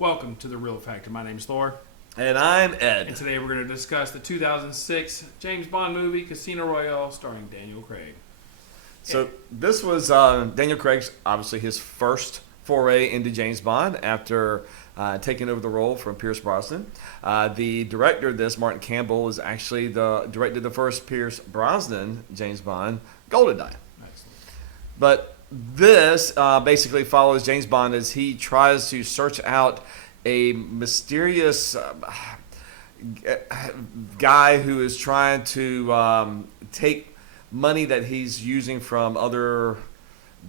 Welcome to The Real Factor. My name's Thor. And I'm Ed. And today we're going to discuss the 2006 James Bond movie, Casino Royale, starring Daniel Craig. So this was Daniel Craig's, obviously, his first foray into James Bond after taking over the role from Pierce Brosnan. The director of this, Martin Campbell, is actually directed the first Pierce Brosnan James Bond, GoldenEye. Excellent. But this basically follows James Bond as he tries to search out a mysterious guy who is trying to take money that he's using from other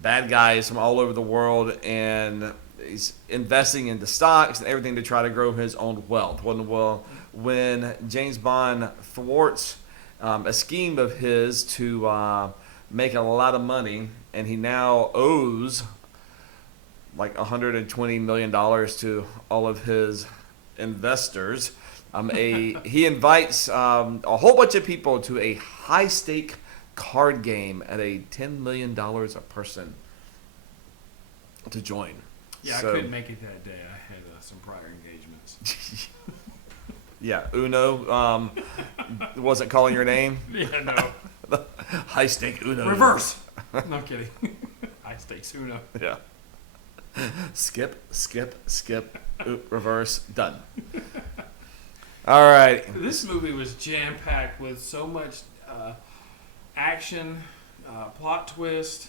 bad guys from all over the world, and he's investing into stocks and everything to try to grow his own wealth. Well, when James Bond thwarts a scheme of his to make a lot of money, and he now owes like $120 million to all of his investors. He invites a whole bunch of people to a high-stake card game at a $10 million a person to join. Yeah, I couldn't make it that day. I had some prior engagements. Yeah, Uno wasn't calling your name. Yeah, no. High-stake Uno. Reverse. No kidding. High stakes Uno. Yeah. Skip, reverse, done. All right. This movie was jam-packed with so much action, plot twist.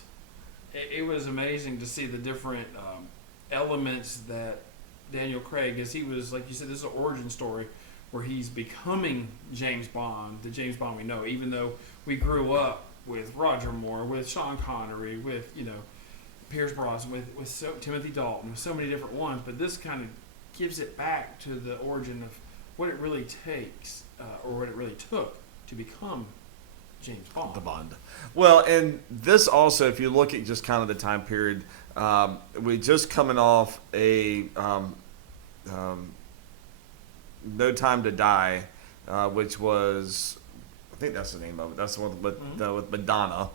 It was amazing to see the different elements that Daniel Craig, as he was, like you said, this is an origin story where he's becoming James Bond, the James Bond we know, even though we grew up with Roger Moore, with Sean Connery, with, Pierce Brosnan, with Timothy Dalton, with so many different ones, but this kind of gives it back to the origin of what it really takes, or what it really took to become James Bond. The Bond. Well, and this also, if you look at just kind of the time period, we just coming off a No Time to Die, which was, I think that's the name of it. That's the one with Madonna,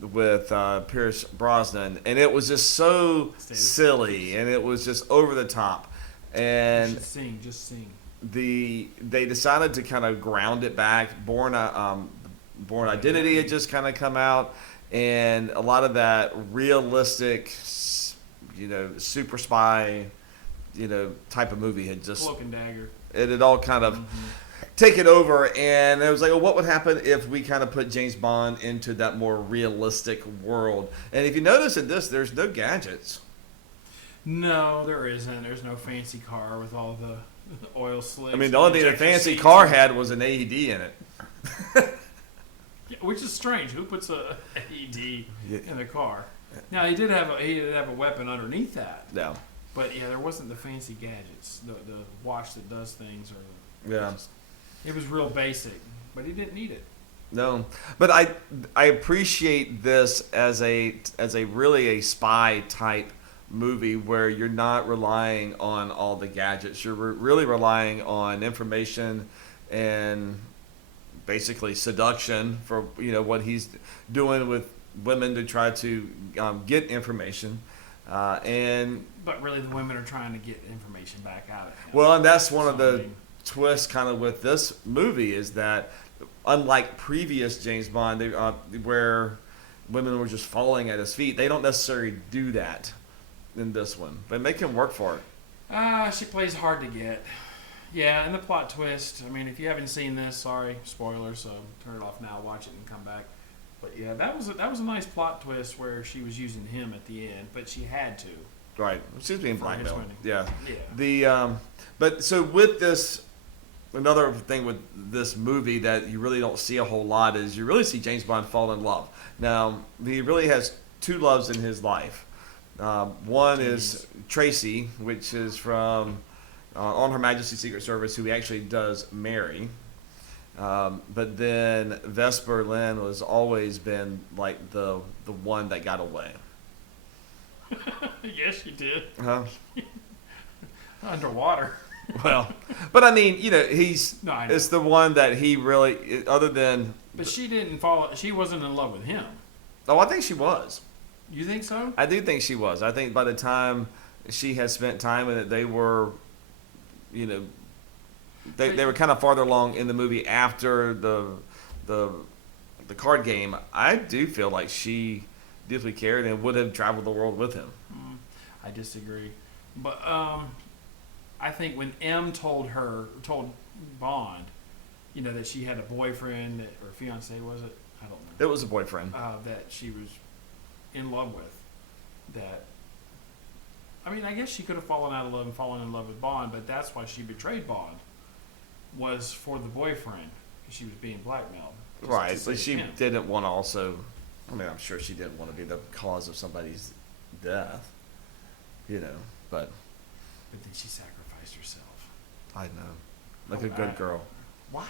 with Pierce Brosnan, and it was just so silly, and it was just over the top. And just sing. They decided to kind of ground it back. Born Identity had just kind of come out, and a lot of that realistic, super spy, type of movie had just Cloak and Dagger. It had all kind of taken over, and it was like, well, what would happen if we kind of put James Bond into that more realistic world? And if you notice in this, there's no gadgets. No, there isn't. There's no fancy car with all the oil slicks. I mean, the only thing the fancy car had was an AED in it. Yeah, which is strange. Who puts a AED in the car? Now, he did have a weapon underneath that. Yeah. But yeah, there wasn't the fancy gadgets, the watch that does things, or Yeah. It was real basic, but he didn't need it. No, but I appreciate this as a really a spy type movie where you're not relying on all the gadgets. You're really relying on information and basically seduction for what he's doing with women to try to get information, But really, the women are trying to get information back out of him. Well, and that's one of the twists kind of with this movie is that unlike previous James Bond, where women were just falling at his feet, they don't necessarily do that in this one. They make him work for it. She plays hard to get. Yeah, and the plot twist. I mean, if you haven't seen this, sorry, spoilers. So turn it off now, watch it, and come back. But yeah, that was a nice plot twist where she was using him at the end, but she had to. Right, she's being blackmailed. Yeah. But so with this, another thing with this movie that you really don't see a whole lot is you really see James Bond fall in love. Now he really has two loves in his life. One is Tracy, which is from On Her Majesty's Secret Service, who he actually does marry. But then Vesper Lynn has always been like the one that got away. Yes, you did. Huh? Underwater. Well, but I mean, he's. No, I know. It's the one that he really, other than. But she didn't fall. She wasn't in love with him. Oh, I think she was. You think so? I do think she was. I think by the time she had spent time and that they were, you know, they were kind of farther along in the movie after the card game. I do feel like she deeply cared and would have traveled the world with him. I disagree, but I think when told Bond, you know, that she had a boyfriend or fiance, was it? I don't know. It was a boyfriend. That she was in love with. That, I mean, I guess she could have fallen out of love and fallen in love with Bond, but that's why she betrayed Bond, was for the boyfriend, because she was being blackmailed. Right, but she didn't want to also, I mean, I'm sure she didn't want to be the cause of somebody's death, you know, but then she sacrificed herself. I know. Like a good girl. Why?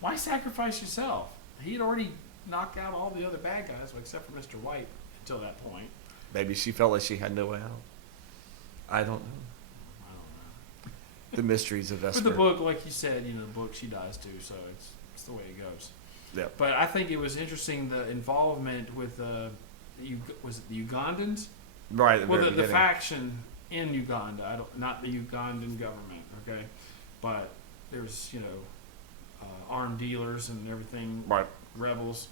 Why sacrifice yourself? He had already knocked out all the other bad guys, well, except for Mr. White, until that point. Maybe she felt like she had no way out. I don't know. I don't know. The mysteries of Vesper. But the book, like you said, you know, the book she dies too, so it's the way it goes. Yeah. But I think it was interesting, the involvement with was it the Ugandans? Right. Well, the faction in Uganda, not the Ugandan government, okay, but there's, you know, armed dealers and everything, right, rebels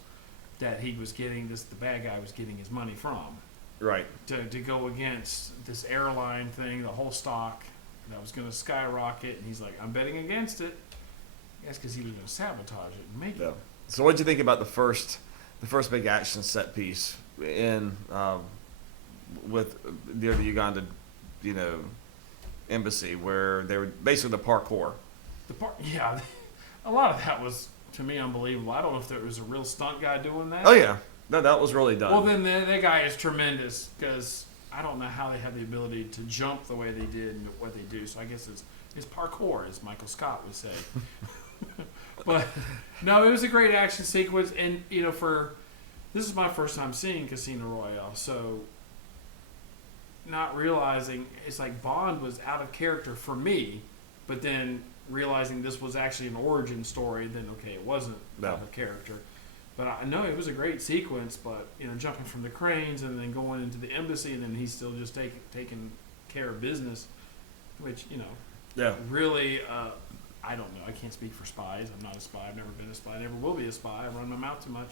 that he was getting the bad guy was getting his money from, right, to go against this airline thing, the whole stock that was going to skyrocket, and he's like, I'm betting against it. That's because he was going to sabotage it and make it. So what did you think about the first big action set piece in with near the Uganda, you know, embassy, where they were basically the parkour? Yeah, a lot of that was, to me, unbelievable. I don't know if there was a real stunt guy doing that. Oh yeah, no, that was really done. Well, then that guy is tremendous, because I don't know how they have the ability to jump the way they did and what they do. So I guess it's parkour, as Michael Scott would say. But no, it was a great action sequence, and you know, this is my first time seeing Casino Royale, so not realizing, it's like Bond was out of character for me, but then realizing this was actually an origin story, then okay, it wasn't out of character. But I know it was a great sequence, but you know, jumping from the cranes and then going into the embassy, and then he's still just taking care of business, which, you know, really, I don't know. I can't speak for spies. I'm not a spy. I've never been a spy. I never will be a spy. I run my mouth too much.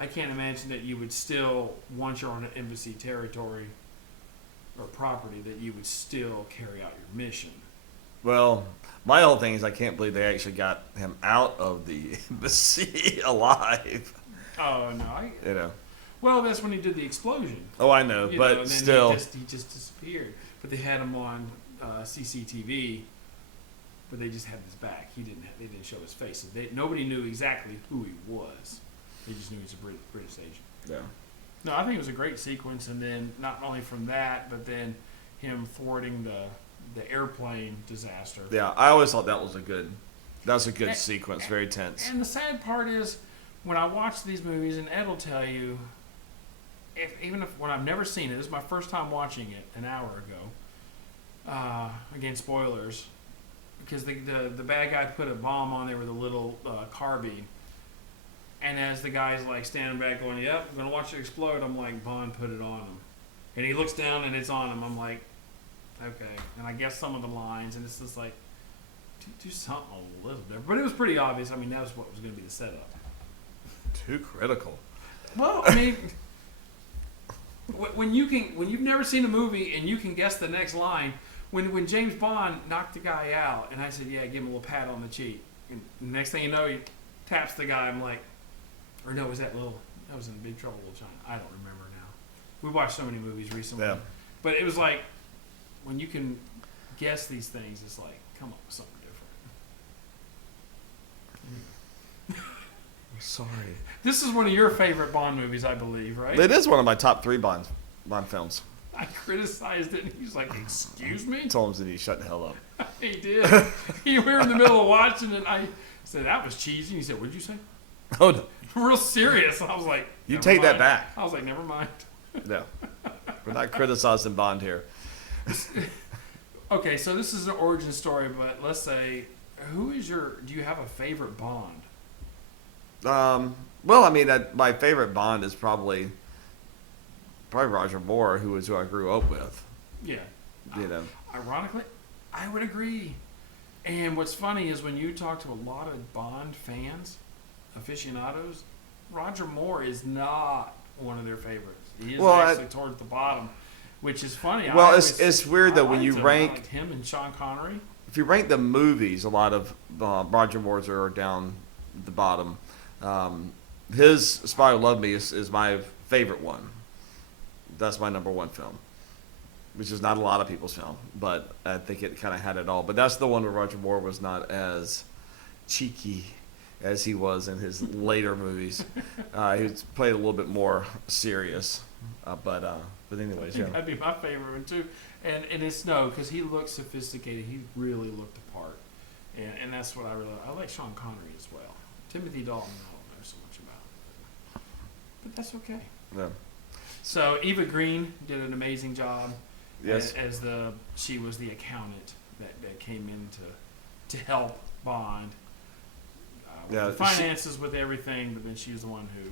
I can't imagine that you would still, once you're on an embassy territory or property, that you would still carry out your mission. Well, my whole thing is I can't believe they actually got him out of the embassy alive. Oh no! You know. Well, that's when he did the explosion. Oh, I know, but and then still, he just disappeared. But they had him on CCTV, but they just had his back. They didn't show his face. So nobody knew exactly who he was. They just knew he was a British agent. Yeah. No, I think it was a great sequence, and then not only from that, but then him thwarting the airplane disaster. Yeah, I always thought that was a good sequence, very tense. And the sad part is, when I watch these movies, and Ed will tell you, even when I've never seen it, this is my first time watching it an hour ago. Again, spoilers, because the bad guy put a bomb on there with a little carbine. And as the guy's like standing back going, yep, I'm going to watch it explode, I'm like, Bond put it on him. And he looks down and it's on him. I'm like, okay. And I guess some of the lines, and it's just like, do something a little different. But it was pretty obvious. I mean, that was what was going to be the setup. Too critical. Well, I mean, when you've never seen a movie and you can guess the next line, when James Bond knocked the guy out, and I said, yeah, give him a little pat on the cheek. And the next thing you know, he taps the guy. I'm like, or no, was that was in Big Trouble in Little China? I don't remember now. We watched so many movies recently. Yeah. But it was like, when you can guess these things, it's like, come up with something different. Sorry. This is one of your favorite Bond movies, I believe, right? It is one of my top 3 Bond films. I criticized it, and he was like, excuse me? I told him that he shut the hell up. He did. We were in the middle of watching it, and I said, that was cheesy. And he said, what'd you say? Oh, no. Real serious. I was like, you take mind. That back. I was like, never mind. No. We're not criticizing Bond here. Okay, so this is an origin story, but let's say, do you have a favorite Bond? Well, I mean, my favorite Bond is probably Roger Moore, who I grew up with. Yeah. You know. Ironically, I would agree. And what's funny is when you talk to a lot of Bond fans, aficionados, Roger Moore is not one of their favorites. He is actually towards the bottom, which is funny. Well, it's weird though when you rank I liked him and Sean Connery. If you rank the movies, a lot of Roger Moore's are down the bottom. His Spy Who Loved Me is my favorite one. That's my number one film, which is not a lot of people's film, but I think it kind of had it all. But that's the one where Roger Moore was not as cheeky as he was in his later movies. He played a little bit more serious. But anyways, yeah. That'd be my favorite one too. And it's no, because he looked sophisticated. He really looked the part. And that's what I like Sean Connery as well. Timothy Dalton, I don't know so much about. But that's okay. Yeah. So Eva Green did an amazing job. Yes. As she was the accountant that came in to help Bond with the finances, with everything, but then she was the one who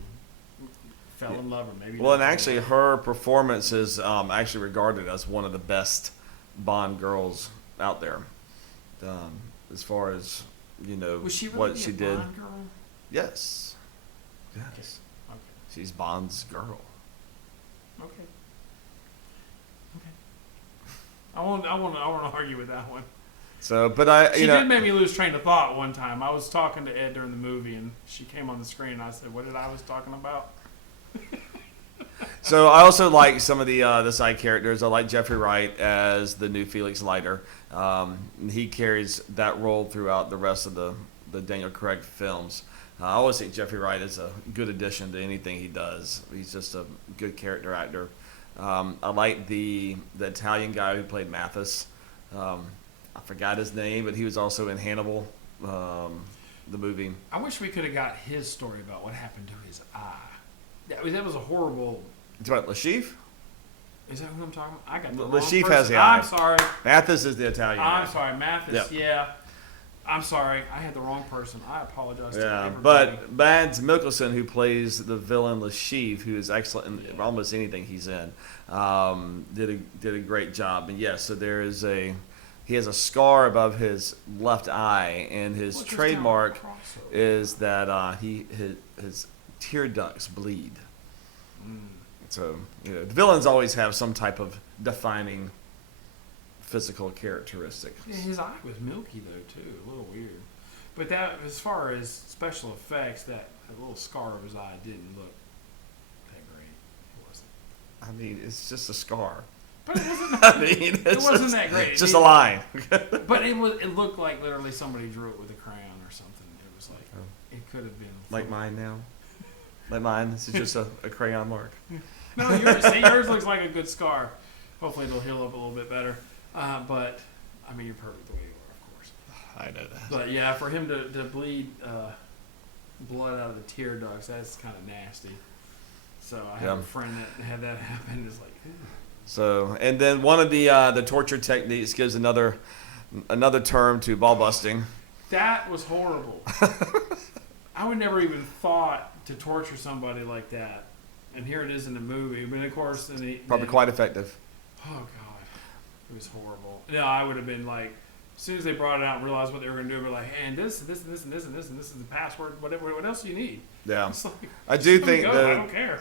fell in love, or maybe. Well, and actually, her performance is actually regarded as one of the best Bond girls out there, as far as was she really what she did. Bond girl? Yes. Yes. Okay. She's Bond's girl. Okay. I want to argue with that one. So, but she did make me lose train of thought one time. I was talking to Ed during the movie, and she came on the screen, and I said, "What did I was talking about?" So I also like some of the side characters. I like Jeffrey Wright as the new Felix Leiter. He carries that role throughout the rest of the Daniel Craig films. I always think Jeffrey Wright is a good addition to anything he does. He's just a good character actor. I like the Italian guy who played Mathis. I forgot his name, but he was also in Hannibal, the movie. I wish we could have got his story about what happened to his eye. That was a horrible. It's about Lashif? Is that who I'm talking about? I got the Le wrong Chiffre person. has the eye. I'm sorry. Mathis is the Italian I'm guy. sorry, Mathis. Yep. Yeah. I'm sorry. I had the wrong person. I apologize to everybody. But Mads Mikkelsen, who plays the villain Lashif, who is excellent in almost anything he's in, did a great job. And yes, so he has a scar above his left eye, and his trademark is that his tear ducts bleed. So the villains always have some type of defining physical characteristic. Yeah, his eye was milky though too, a little weird. But that, as far as special effects, that little scar of his eye didn't look that great. It wasn't. I mean, it's just a scar. But it wasn't. It wasn't that great. It's just a line. But it looked like literally somebody drew it with a crayon or something. It was like it could have been like mine now. Like mine. This is just a crayon mark. No, yours looks like a good scar. Hopefully it'll heal up a little bit better. But I mean, you're perfect the way you are, of course. I know that. But yeah, for him to bleed blood out of the tear ducts, that's kind of nasty. So I have a friend that had that happen. It's like. Ew. So, and then one of the torture techniques gives another term to ball busting. That was horrible. I would never even thought to torture somebody like that, and here it is in the movie. But of course, probably quite effective. Oh God, it was horrible. No, I would have been like, as soon as they brought it out and realized what they were going to do, we're like, hey, and this, and this, and this, and this, and this, and this is the password. What else do you need? Yeah, like, I do think I don't care.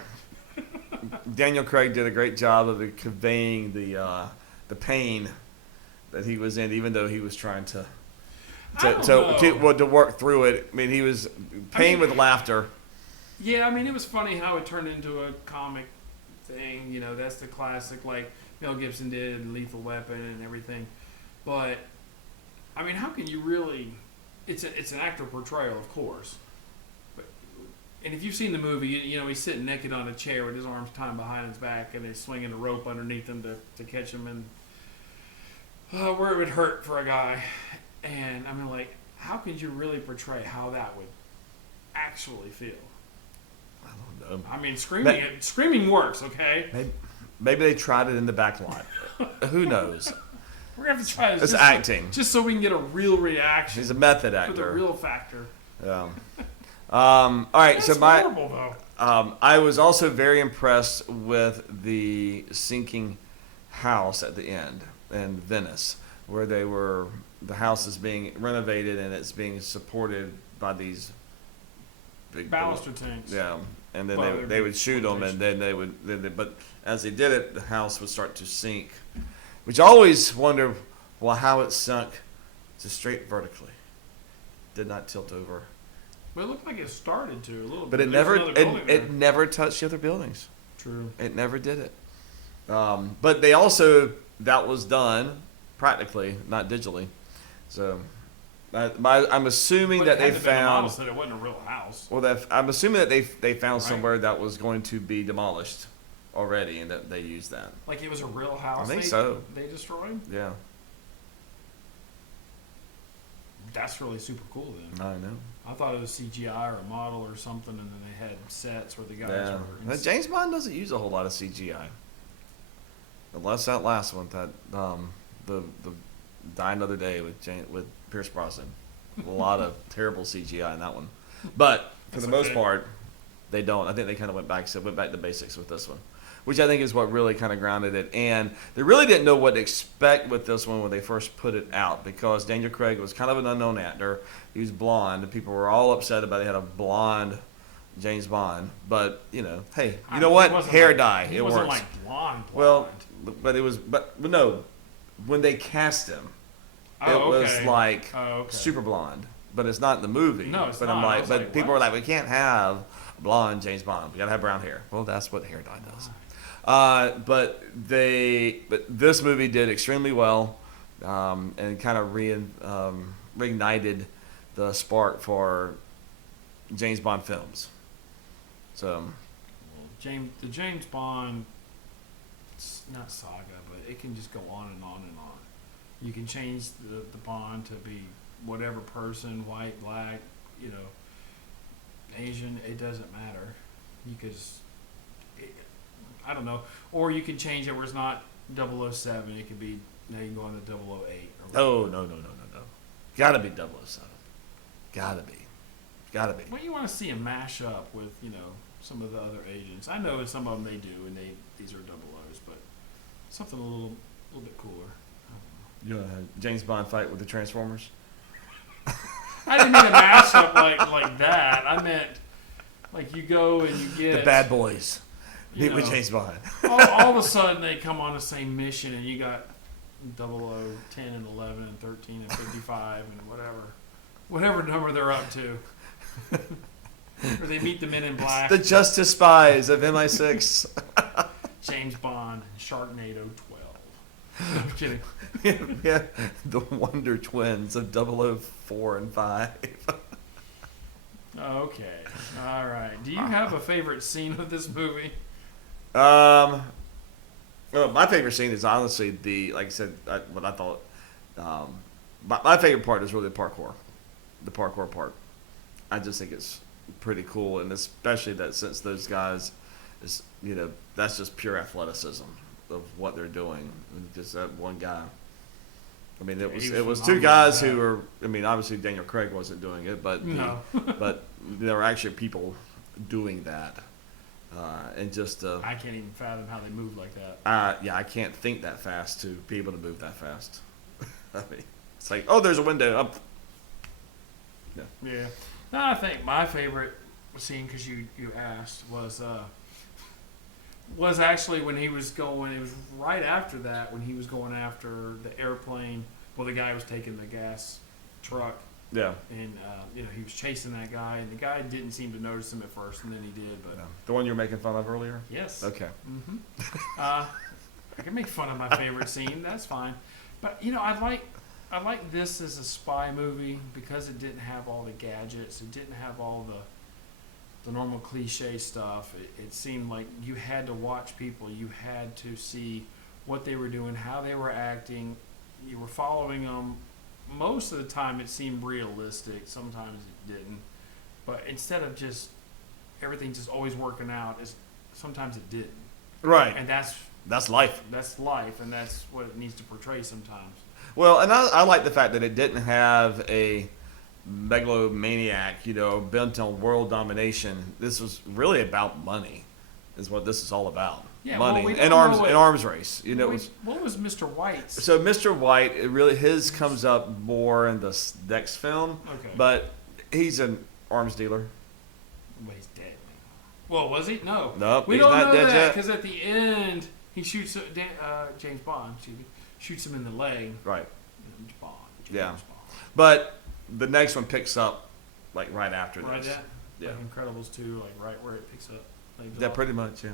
Daniel Craig did a great job of conveying the pain that he was in, even though he was trying to work through it. I mean, he was with laughter. Yeah, I mean, it was funny how it turned into a comic thing. That's the classic, like Mel Gibson did in Lethal Weapon and everything. But I mean, how can you really? It's an actor portrayal, of course. And if you've seen the movie, he's sitting naked on a chair with his arms tied behind his back, and they're swinging a rope underneath him to catch him, and where it would hurt for a guy. And I mean, like, how could you really portray how that would actually feel? I don't know. I mean, screaming works, okay? Maybe they tried it in the back lot. Who knows? We're gonna have to try this. It's acting, just so we can get a real reaction. He's a method actor. For the real factor. Yeah. All right, That's so horrible, though. I was also very impressed with the sinking house at the end in Venice, where the house is being renovated and it's being supported by these big Baluster tanks. Yeah, and then Well, they would shoot them, quotation. and but as they did it, the house would start to sink, which I always wonder, well, how it sunk just straight vertically, did not tilt over, But it looked like it started to a little but bit. it There's never another building there. it never touched the other buildings. True. It never did it. But they also that was done practically, not digitally. So I'm assuming But that it they had to been a model found. said it wasn't a real house. Well, I'm assuming that they found Right. somewhere that was going to be demolished already, and that they used that. Like it was a real house. I think they, so. They destroyed. Yeah, That's really super cool. Then I know. I thought it was CGI or a model or something, and then they had sets where the guys Yeah, were. but James Bond doesn't use a whole lot of CGI, unless that last one, that the Die Another Day with Pierce Brosnan. A lot of terrible CGI in that one, but for That's the most okay. part, they don't. I think they kind of went back to basics with this one, which I think is what really kind of grounded it. And they really didn't know what to expect with this one when they first put it out, because Daniel Craig was kind of an unknown actor. He was blonde, and people were all upset about it. He had a blonde James Bond, but hey, you know He what? wasn't Hair like- dye, He it wasn't works. like blonde. Well, but no, when they cast him, it was okay. like Oh, okay. super blonde, but it's not in the movie. No, it's but not. I'm I like, was but like, people what? are like, we can't have a blonde James Bond. We gotta have brown hair. Well, that's what hair dye does. But this movie did extremely well, and kind of reignited the spark for James Bond films. So The James Bond, not saga, but it can just go on and on and on. You can change the Bond to be whatever person, white, black, Asian. It doesn't matter. I don't know. Or you can change it where it's not 007. It could be, now you can go on to 008. oh no, gotta be 007. Gotta be. Well, you want to see a mash up with, some of the other agents. I know some of them they do, and these are 00s, but something a little bit cooler. You know, James Bond fight with the Transformers. I didn't mean a mashup like that. I meent like you go and you get The Bad Boys. you Meet with know, James Bond. all of a sudden they come on the same mission, and you got 00, 10, and 11, and 13, and 55, and whatever number they're up to. Or they meet the Men in Black, The Justice Spies of MI6. James Bond, and Sharknado 12. I'm kidding. Yeah, the Wonder Twins of 004 and 5. Okay, all right. Do you have a favorite scene of this movie? Well, my favorite scene is honestly like I said, what I thought. My favorite part is really the parkour part. I just think it's pretty cool, and especially that since those guys is that's just pure athleticism of what they're doing. Just that one guy. I mean, it was two phenomenal guys at that. who were. I mean, obviously Daniel Craig wasn't doing it, but No. but there were actually people doing that, and just. I can't even fathom how they move like that. Yeah, I can't think that fast to be able to move that fast. I mean, it's like, oh, there's a window. Up. Yeah. No, I think my favorite scene, because you asked, was actually when he was going. It was right after that when he was going after the airplane. Well, the guy was taking the gas truck, Yeah. and he was chasing that guy, and the guy didn't seem to notice him at first, and then he did. But The one you were making fun of earlier? yes. Okay. Mm-hmm. I can make fun of my favorite scene. That's fine. But I like this as a spy movie because it didn't have all the gadgets. It didn't have all the normal cliche stuff. It seemed like you had to watch people. You had to see what they were doing, how they were acting. You were following them. Most of the time it seemed realistic. Sometimes it didn't. But instead of just everything just always working out, sometimes it didn't. Right. And that's life. That's life, and that's what it needs to portray sometimes. Well, and I like the fact that it didn't have a megalomaniac, bent on world domination. This was really about money, is what this is all about. Yeah, money well, we and don't arms know what- an arms race. You know, What was Mr. White's? so Mr. White, his comes up more in the next film, Okay. but he's an arms dealer. Well, he's dead now. Well, was he? No. Nope, We he's don't not know dead that yet. because at the end he shoots James Bond. Excuse me, shoots him in the leg. Right. James Bond. Yeah. Bond. But the next one picks up like right after Right. this. That. Yeah. Like Incredibles 2, like right where it picks up. Leaves Yeah, off. pretty much. Yeah.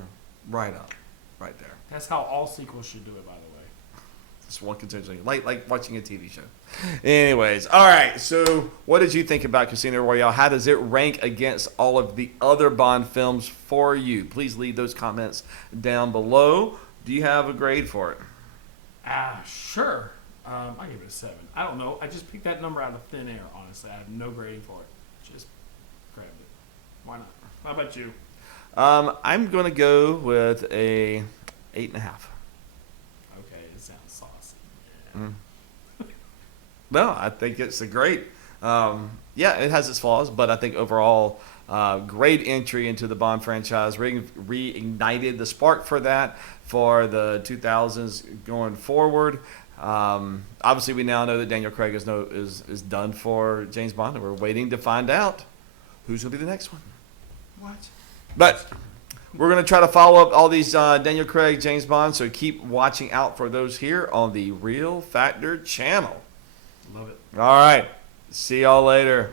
Right up. Right there. That's how all sequels should do it, by the way. Just one continuing, like watching a TV show. Anyways, all right. So, what did you think about Casino Royale? How does it rank against all of the other Bond films for you? Please leave those comments down below. Do you have a grade for it? Sure. I give it a 7. I don't know. I just picked that number out of thin air. Honestly, I have no grading for it. Just grabbed it. Why not? How about you? I'm gonna go with a 8.5. Okay, it sounds saucy. Mm. No, I think it's a great. Yeah, it has its flaws, but I think overall, great entry into the Bond franchise. Reignited the spark for that for the 2000s going forward. Obviously, we now know that Daniel Craig is done for James Bond, and we're waiting to find out who's going to be the next one. What? But we're going to try to follow up all these Daniel Craig, James Bond, so keep watching out for those here on the Real Factor channel. Love it. All right. See y'all later.